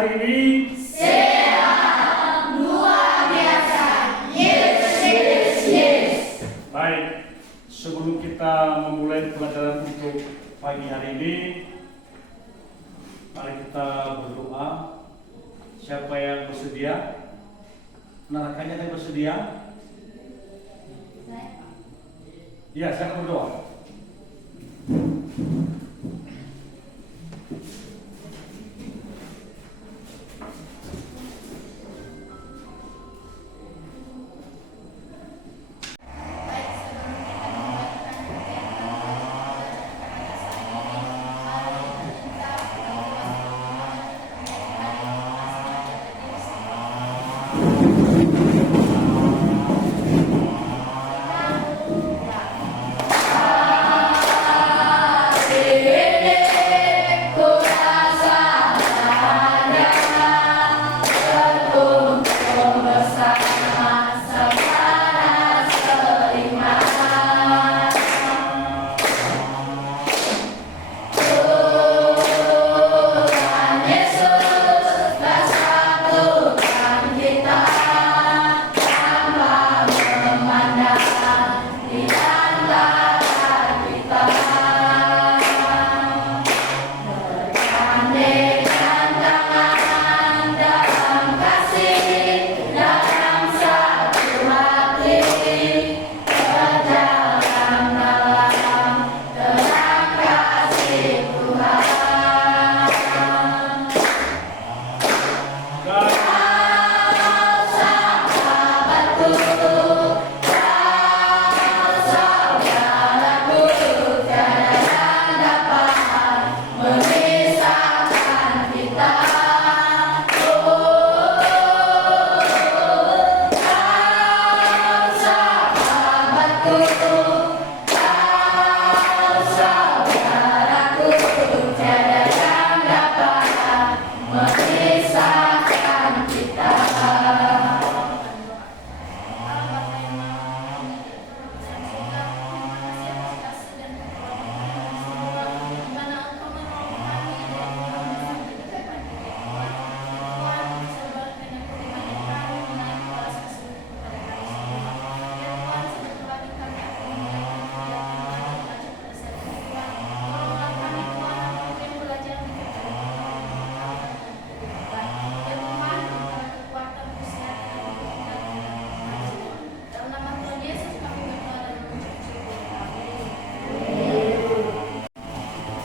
hari ini? Sehat, luar biasa. Yes. Baik, sebelum kita memulai pelajaran untuk pagi hari ini, mari kita berdoa. Siapa yang bersedia? Rekan-rekannya yang bersedia? Ya, saya akan berdoa.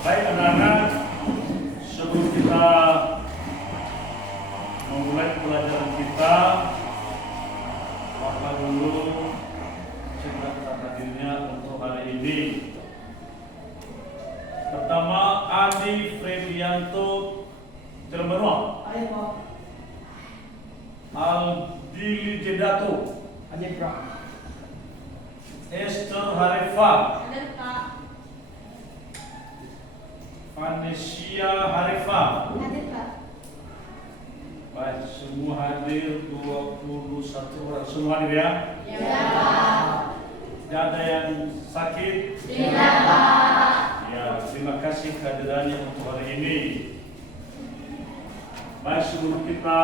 Baik anak-anak, sebelum kita memulai pelajaran kita, maka dulu cerita hadirnya untuk hari ini. Pertama, Adi Fredianto Jelmenua, Aldi Jedato, Esther Harifa, Vanesia Harifa. Baik, semua hadir 21 orang. Semua hadir ya? Ya. Tidak ada yang sakit? Tidak, Pak. Ya, terima kasih kehadirannya untuk hari ini. Baik, sebelum kita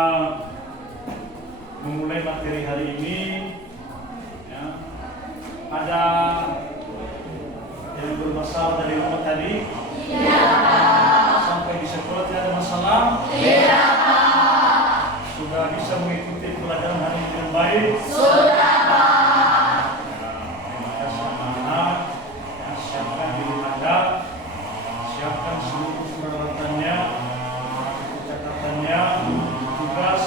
memulai materi hari ini, ya, ada yang bermasalah dari rumah tadi? Tidak, Pak. Sampai di sekolah tidak ada masalah? Tidak, Pak. Sudah bisa mengikuti pelajaran hari ini dengan baik? Sudah, Pak. Terima kasih anak-anak. Ya, siapkan diri Anda, siapkan seluruh peralatannya, catatannya, tugas,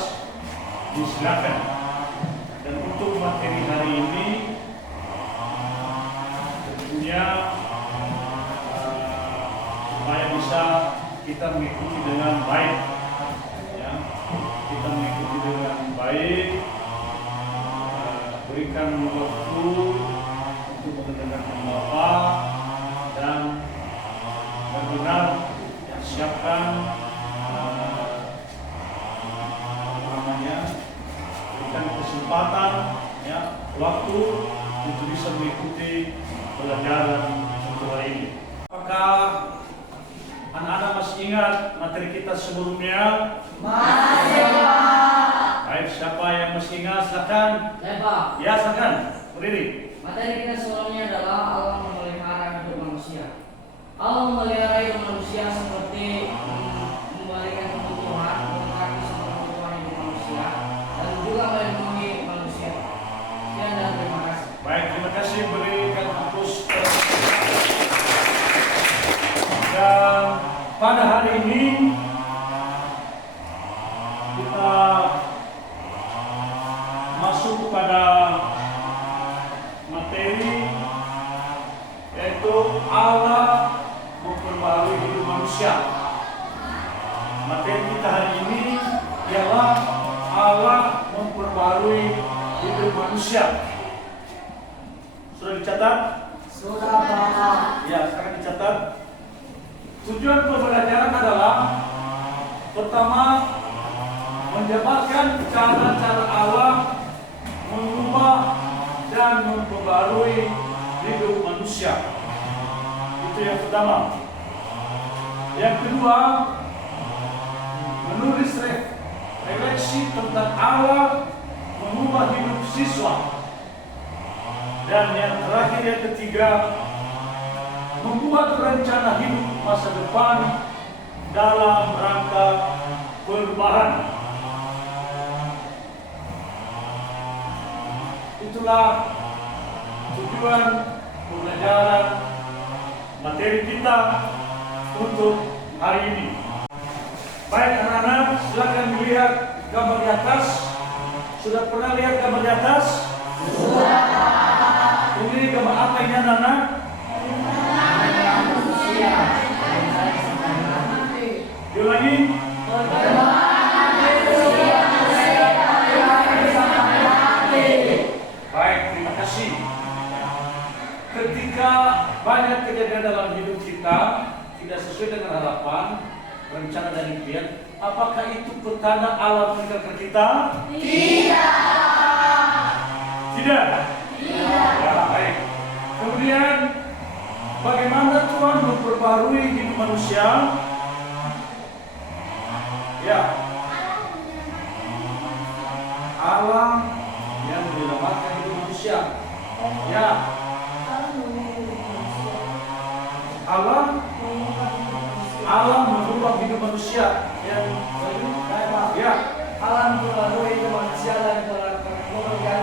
disilakan. Dan untuk materi hari ini, tentunya supaya bisa kita mengikuti dengan baik, ya, kita mengikuti dengan baik, berikan waktu untuk mendengarkan Bapak dan benar-benar ya, siapkan berikan kesempatan, ya, waktu untuk bisa mengikuti pelajaran untuk hari ini. Apakah anak-anak masih masih ingat materi kita sebelumnya? Masih, Pak. Baik, siapa yang masih ingat? Silakan. Saya Pak, Ya, silakan. Berdiri. materi kita sebelumnya adalah Allah memelihara hidup manusia. Allah memelihara hidup manusia seperti memberikan kebutuhan, melengkapi semua kebutuhan hidup manusia, dan juga melindungi manusia. Sekian dan terima kasih. Baik, terima kasih. Berikan hapus. Dan pada hari ini kita masuk kepada materi yaitu Allah memperbarui hidup manusia. Materi kita hari ini ialah Allah memperbarui hidup manusia. Sudah dicatat? Sudah, Pak. Ya, sekarang dicatat. Tujuan pembelajaran adalah pertama, menjabarkan cara-cara Allah mengubah dan memperbarui hidup manusia. Itu yang pertama. Yang kedua, menulis refleksi tentang Allah mengubah hidup siswa. Dan yang terakhir, yang ketiga, membuat rencana hidup masa depan dalam rangka perubahan. Itulah tujuan pembelajaran materi kita untuk hari ini. Baik anak-anak, silakan dilihat gambar di atas. Sudah pernah lihat gambar di atas? Sudah. Ini gambar apa ini anak-anak? Diulangi. Baik, terima kasih. Ketika banyak kejadian dalam hidup kita tidak sesuai dengan harapan, rencana dan impian, apakah itu pertanda Allah meninggalkan kita? Tidak. Tidak. Ya, baik. Kemudian bagaimana Tuhan memperbarui hidup manusia? Ya, Allah yang menyelamatkan hidup manusia. Ya, Allah mengubah hidup manusia. Yang ya, Allah memperbarui hidup manusia dan kemudian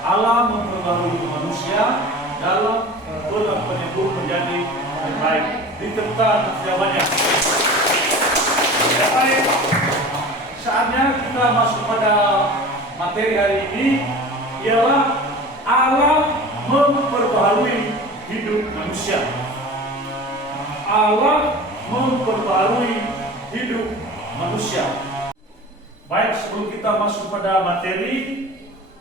Allah memperbarui hidup manusia dalam penyembuh menjadi yang baik. Ditentang jawabannya. Ya, baik. Saatnya kita masuk pada materi hari ini, ialah Allah memperbarui hidup manusia. Allah memperbarui hidup manusia. Baik, sebelum kita masuk pada materi,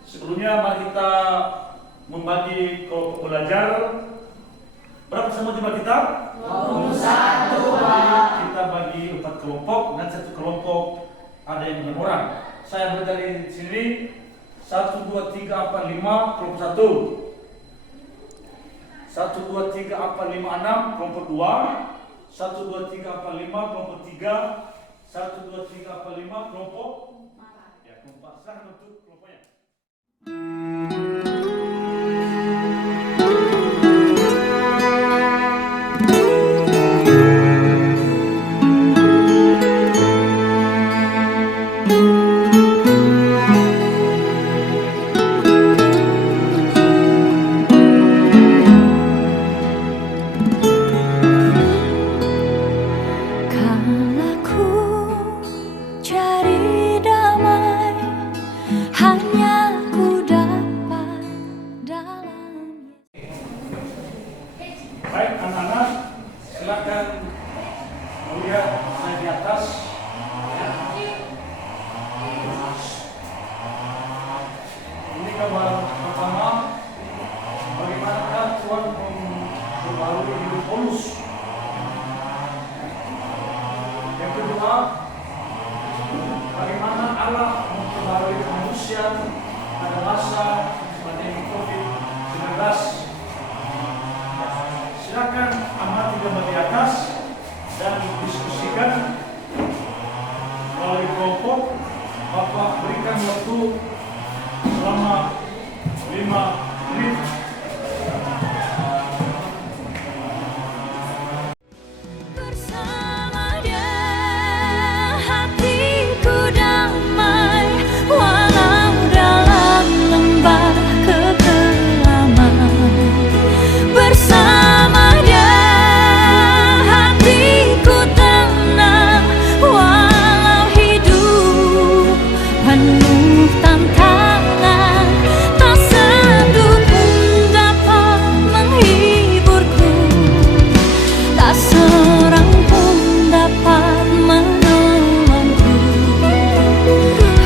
sebelumnya mari kita membagi kelompok belajar. Berapa semua jumlah kita? 21, Pak. Kita bagi 4 kelompok dan satu kelompok ada yang 6 orang. Saya berdiri di sini 1, 2, 3, 4, 5 kelompok 1. 1, 2, 3, 4, 5, 6 kelompok 2. 1, 2, 3, 4, 5 kelompok 3. 1, 2, 3, 4, 5 kelompok 4. Ya, kelompok 4. Silahkan untuk kelompoknya. Kala ku cari damai, hanya ku dapat dalam. Baik anak-anak, silakan melihat saya di atas. Ya. Ini gambar pertama, bagaimanakah Tuhan memperbarui hidup Paulus. Yang kedua, bagaimana Allah memperbarui manusia pada masa pandemi COVID-19. Silakan amati gambar di atas. dan diskusikan melalui kelompok. Bapak berikan waktu selama 5 menit. Bersama dia hatiku damai, walau dalam lembah kekelaman. Bersama dia hatiku tenang, walau hidup penuh tantangan. Tak satu pun dapat menghiburku, tak seorang pun dapat menolongku.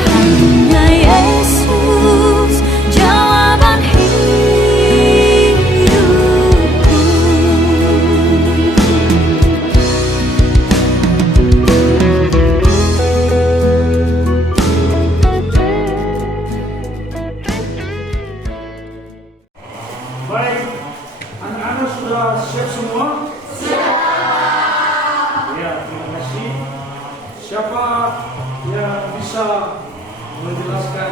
Hanya Yesus jawaban hidupku. Baik, anak-anak sudah siap semua? Ya, terima kasih. Siapa yang bisa menjelaskan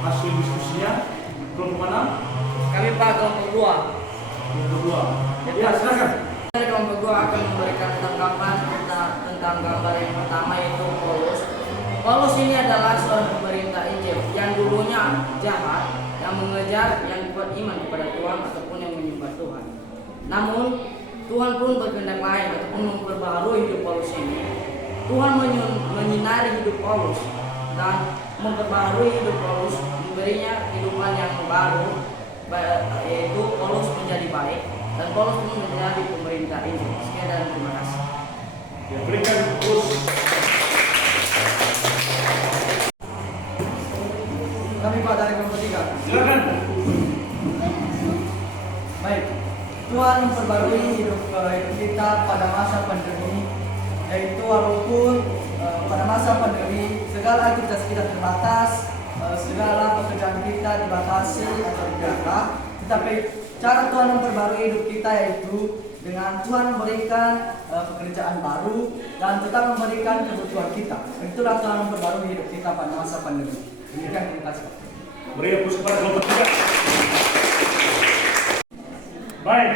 hasil diskusinya? Kelompok mana? Kami Pak kelompok 2. Yang kedua. Ya, silakan. Dari kelompok 2 akan memberikan tanggapan tentang gambar yang pertama, yaitu Paulus. Paulus ini adalah seorang pemerintah Injil yang dulunya jahat, yang mengejar yang buat iman kepada Tuhan ataupun yang menyembah Tuhan. Namun Tuhan pun berkehendak lain ataupun memperbaharui hidup Paulus ini. Tuhan menyinari hidup Paulus dan memperbaharui hidup Paulus, memberinya kehidupan yang baru, yaitu Paulus menjadi baik dan Paulus pun menjadi pemerintah Injil. Sekian dan terima kasih. Ya, berikan terus. Kami Pak dari kelompok 3. Silakan. Baik, Tuhan memperbarui hidup kita pada masa pandemi, yaitu walaupun pada masa pandemi segala aktivitas kita terbatas, segala pekerjaan kita dibatasi atau dijaga, tetapi cara Tuhan memperbarui hidup kita yaitu dengan Tuhan memberikan pekerjaan baru dan tetap memberikan kebutuhan kita. Itulah Tuhan memperbarui hidup kita pada masa pandemi. Demikian, terima kasih. Beri aplaus kepada kelompok 3. Baik,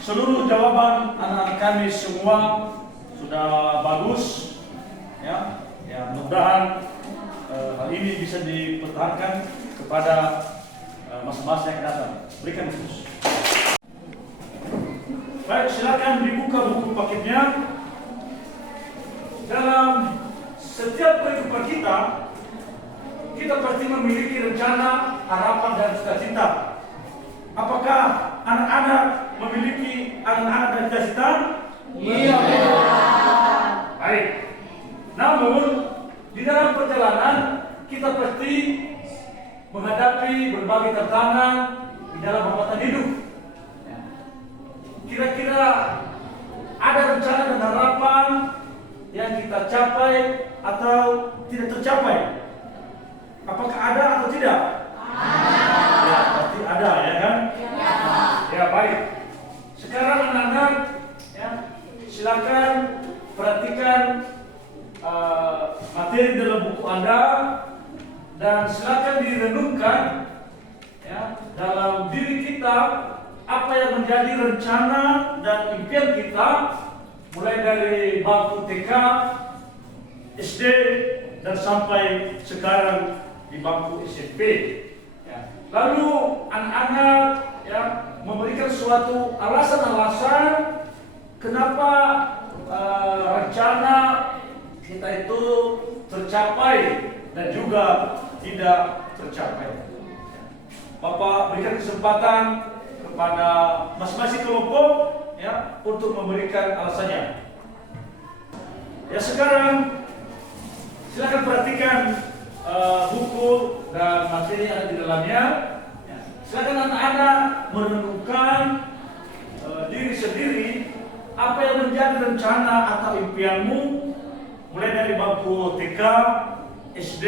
seluruh jawaban anak-anak kami semua sudah bagus. Ya, mudah-mudahan hal ini bisa dipertahankan kepada masa-masa yang akan datang. Berikan terus. Baik, silakan dibuka buku paketnya. Dalam setiap kehidupan kita pasti memiliki rencana, harapan, dan cita-cita. Apakah anak-anak memiliki anak-anak dan cita-cita? Iya. Baik. Namun di dalam perjalanan kita pasti menghadapi berbagai tantangan di dalam hambatan hidup. Kira-kira ada rencana dan harapan yang kita capai atau tidak tercapai? Apakah ada atau tidak? Ada. Ya, pasti ada, ya kan? Ya, baik. Sekarang anak-anak, ya, silakan perhatikan materi dalam buku Anda dan silakan direnungkan, ya, dalam diri kita apa yang menjadi rencana dan impian kita mulai dari bangku TK, SD, dan sampai sekarang di bangku SMP. Ya. Lalu anak-anak, ya, memberikan suatu alasan-alasan kenapa rencana kita itu tercapai dan juga tidak tercapai. Bapak berikan kesempatan kepada masing-masing kelompok, ya, untuk memberikan alasannya. Ya, sekarang silakan perhatikan buku dan materi yang ada di dalamnya. Ya, silakan anak-anak merenungkan diri sendiri apa yang menjadi rencana atau impianmu mulai dari bangku TK, SD,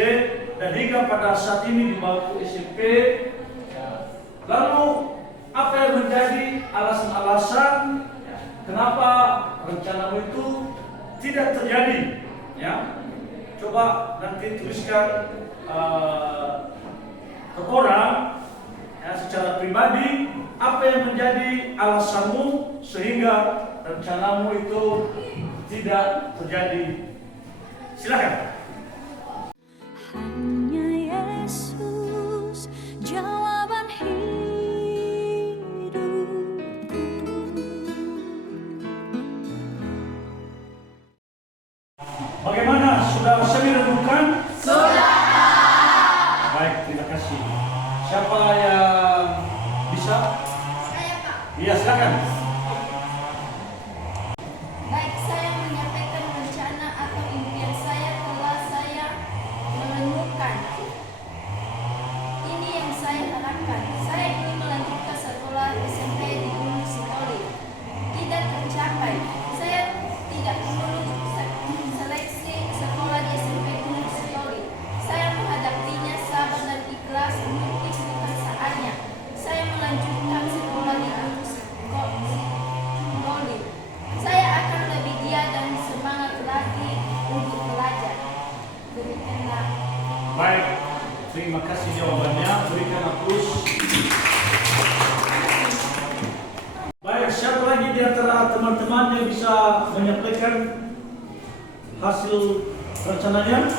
dan hingga pada saat ini di bangku SMP. Ya. Lalu apa yang menjadi alasan-alasan kenapa rencanamu itu tidak terjadi? Ya, coba nanti tuliskan ke orang ya, secara pribadi apa yang menjadi alasanmu sehingga rencanamu itu tidak terjadi. Silakan. Hanya Yesus jawaban hidupku. Bagaimana? Sudah semi renungkan? Sudah. Baik, terima kasih. Siapa yang bisa? Saya, Pak. Iya, silakan. Baik, saya menyampaikan rencana atau impian saya telah saya merenungkan. Ini yang saya harapkan. Saya ingin melanjutkan sekolah SMP di Gunung Sitoli. Tidak tercapai. Saya tidak lulus seleksi sekolah di SMP Gunung Sitoli. Saya menghadapinya sabar dan ikhlas mengikuti kebiasaannya. Saya melanjutkan sekolah di Gunung Sitoli. Saya akan lebih giat dan semangat lagi untuk belajar. Demikianlah. Baik, terima kasih jawabannya. Berikan aplaus. Baik, siapa lagi di antara teman-teman yang bisa menyampaikan hasil rencananya?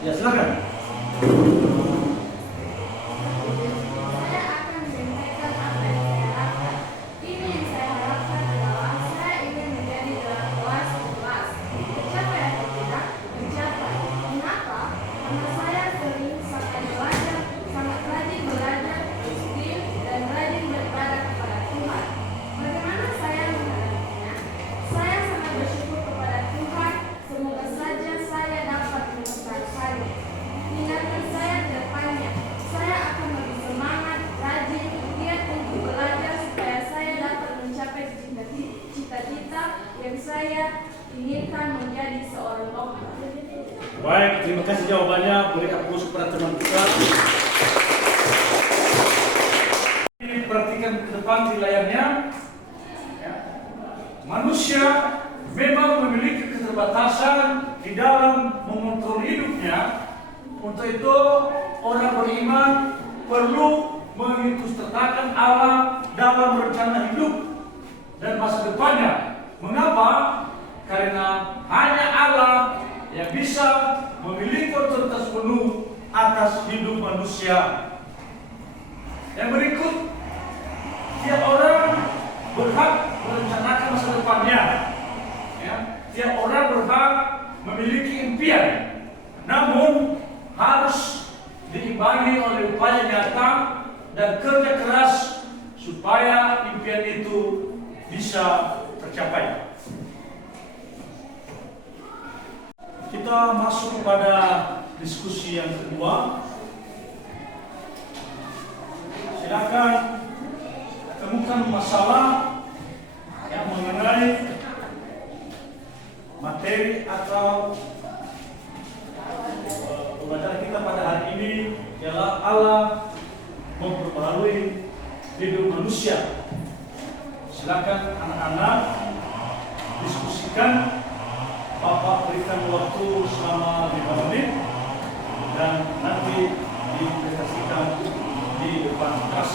Ya, silakan. Saya akan menyampaikan apa yang saya harapkan. Ini yang saya harapkan adalah saya ingin menjadi dalam kelas 11. Tercapai atau tidak? Tercapai. Kenapa? Karena saya sering sangat belajar, sangat rajin belajar, disiplin, dan rajin beribadah kepada Tuhan. Bagaimana saya menghadapinya? Saya sangat bersyukur kepada Tuhan. Semoga saja saya dapat menyelesaikannya. Tindakan saya ke depannya, saya akan lebih semangat, rajin, giat untuk belajar supaya saya dapat mencapai cita-cita yang saya inginkan menjadi seorang dokter. Baik, terima kasih jawabannya. Beri aplaus kepada teman kita. Perhatikan ke depan di layarnya. Ya. Manusia memang memiliki keterbatasan di dalam mengontrol hidupnya. Untuk itu, orang beriman perlu mengikutsertakan Allah dalam rencana hidup dan masa depannya. Mengapa? Karena hanya Allah yang bisa memiliki otoritas penuh atas hidup manusia. Yang berikut, tiap orang berhak merencanakan masa depannya. Ya, tiap orang berhak memiliki impian. Namun harus diimbangi oleh upaya nyata dan kerja keras supaya impian itu bisa tercapai. Kita masuk kepada diskusi yang kedua. Silakan temukan masalah yang mengenai materi atau pembelajaran kita pada hari ini ialah Allah memperbarui hidup manusia. Silakan anak-anak diskusikan. Bapak berikan waktu selama 5 menit dan nanti dipresentasikan di depan kelas.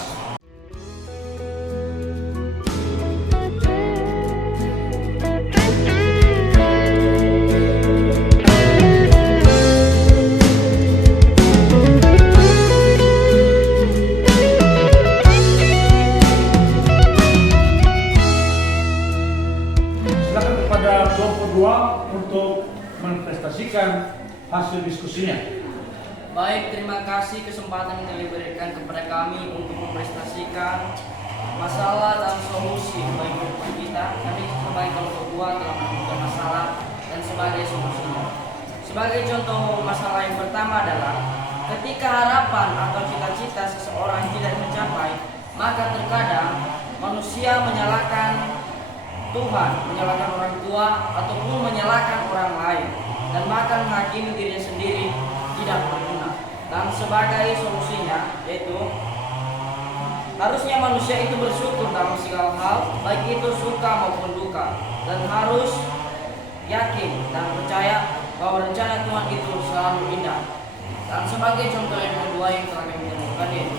Silakan kepada kelompok 2 untuk manifestasikan hasil diskusinya. Baik, terima kasih kesempatan yang diberikan kepada kami untuk mempresentasikan masalah dan solusi bagi kehidupan kita. Kami sebagai kelompok 2 telah menemukan masalah dan sebagai solusinya. Sebagai contoh masalah yang pertama adalah ketika harapan atau cita-cita seseorang tidak tercapai, maka terkadang manusia menyalahkan Tuhan, menyalahkan orang tua, ataupun menyalahkan orang lain, dan bahkan menghakimi dirinya sendiri tidak berguna. Dan sebagai solusinya yaitu Harusnya manusia itu bersyukur dalam segala hal, baik itu suka maupun duka, dan harus yakin dan percaya bahwa rencana Tuhan itu selalu indah. Dan sebagai contoh yang kedua yang telah kami temukan yaitu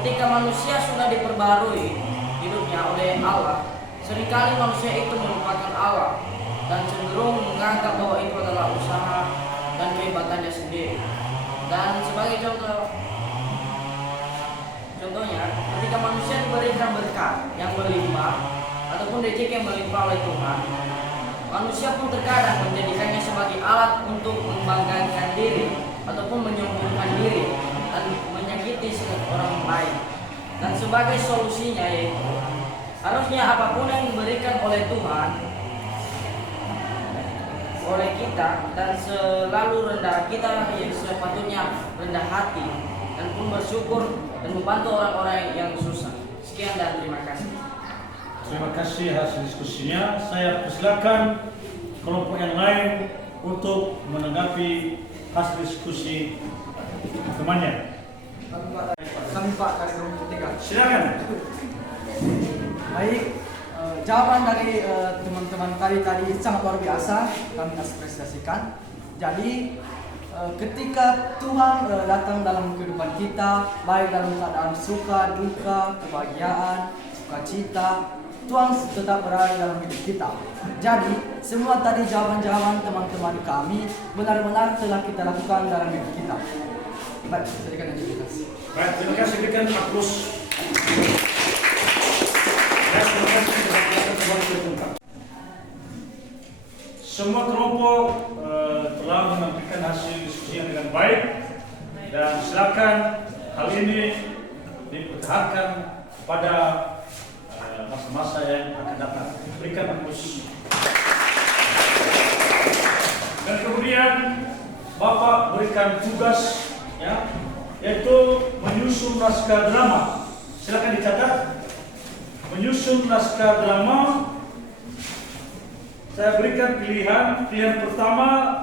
ketika manusia sudah diperbarui hidupnya oleh Allah, seringkali manusia itu melupakan Allah dan cenderung menganggap bahwa itu adalah usaha dan kehebatannya sendiri. Dan sebagai contohnya, ketika manusia diberikan berkat yang berlimpah ataupun rezeki yang berlimpah oleh Tuhan, manusia pun terkadang menjadikannya sebagai alat untuk membanggakan diri ataupun menyombongkan diri dan menyakiti orang lain. Dan sebagai solusinya yaitu harusnya apapun yang diberikan oleh Tuhan oleh kita dan selalu rendah, kita yang sepatutnya rendah hati dan pun bersyukur dan membantu orang-orang yang susah. Sekian dan terima kasih. Terima kasih hasil diskusinya. Saya persilakan kelompok yang lain untuk menanggapi hasil diskusi temannya. Kami Pak dari kelompok 3. Silakan. Baik, jawaban dari teman-teman tadi sangat luar biasa kami apresiasikan. Jadi ketika Tuhan datang dalam kehidupan kita, baik dalam keadaan suka, duka, kebahagiaan, sukacita, Tuhan tetap berada dalam hidup kita. Jadi semua tadi jawaban-jawaban teman-teman kami benar-benar telah kita lakukan dalam hidup kita. Baik, silakan lanjutkan. Baik, terima kasih berikan aplaus. Terima kasih telah semua kelompok telah menampilkan hasil diskusi dengan baik dan silakan hal ini dipertahankan pada masa-masa yang akan datang. Berikan aplaus. Dan kemudian Bapak berikan tugas ya, yaitu menyusun naskah drama. Silakan dicatat. Menyusun naskah drama. Saya berikan pilihan. Pilihan pertama,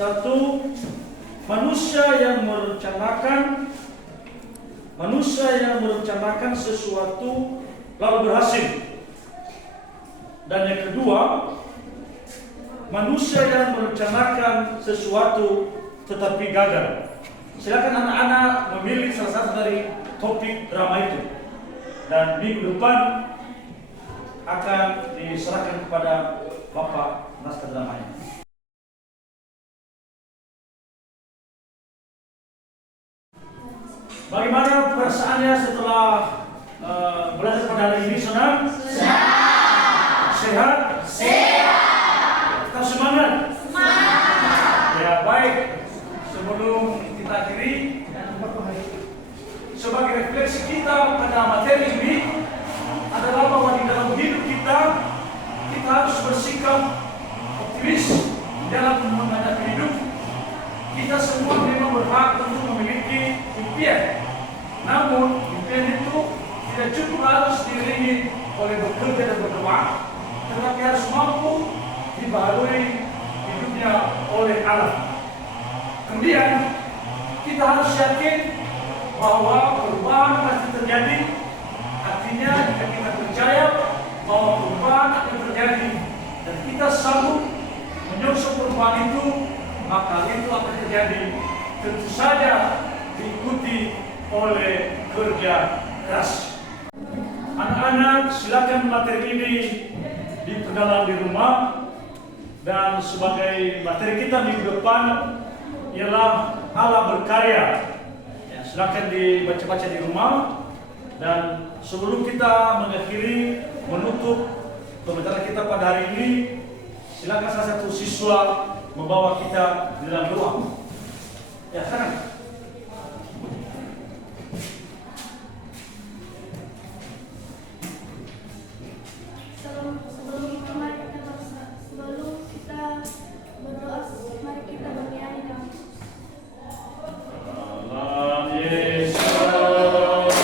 1, manusia yang merencanakan sesuatu lalu berhasil. Dan yang kedua, manusia yang merencanakan sesuatu tetapi gagal. Silakan anak-anak memilih salah satu dari topik drama itu. Dan minggu depan akan diserahkan kepada Bapak naskah dramanya. Bagaimana perasaannya setelah belajar pada hari ini? Senang? Sehat? Tetap semangat? Ya, baik. Sebelum kita akhiri, sebagai refleksi kita pada materi ini adalah bahwa di dalam hidup kita harus bersikap optimis dalam menghadapi hidup. Kita semua memang berhak untuk memiliki impian. Namun impian itu tidak cukup harus diiringi oleh bekerja dan berdoa, tetapi harus mampu dibaharui hidupnya oleh Allah. Kemudian kita harus yakin bahwa perubahan pasti terjadi. Artinya jika kita percaya bahwa perubahan akan terjadi dan kita sanggup menyongsong perubahan itu, maka itu akan terjadi. Tentu saja diikuti oleh kerja keras. Anak-anak, silakan materi ini diperdalam di rumah. Dan sebagai materi kita minggu depan ialah Allah berkarya. Ya, silakan dibaca-baca di rumah. Dan sebelum kita mengakhiri, menutup pembelajaran kita pada hari ini, silakan salah satu siswa membawa kita di dalam doa. Ya, silakan. Sebelum kita berdoa, mari kita bernyanyi dalam Dalam Yesus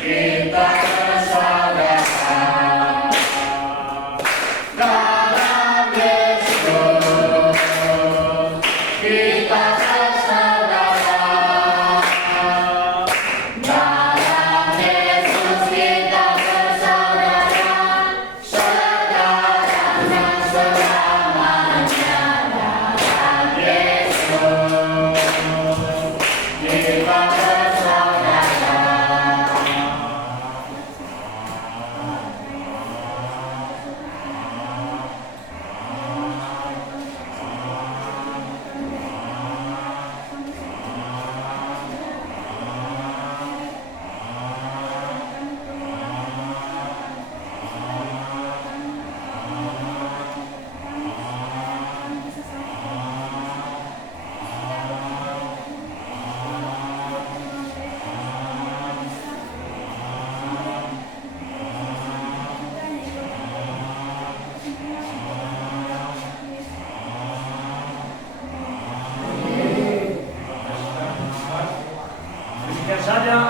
kita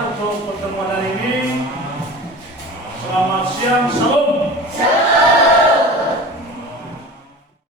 untuk pertemuan hari ini. Selamat siang, salam.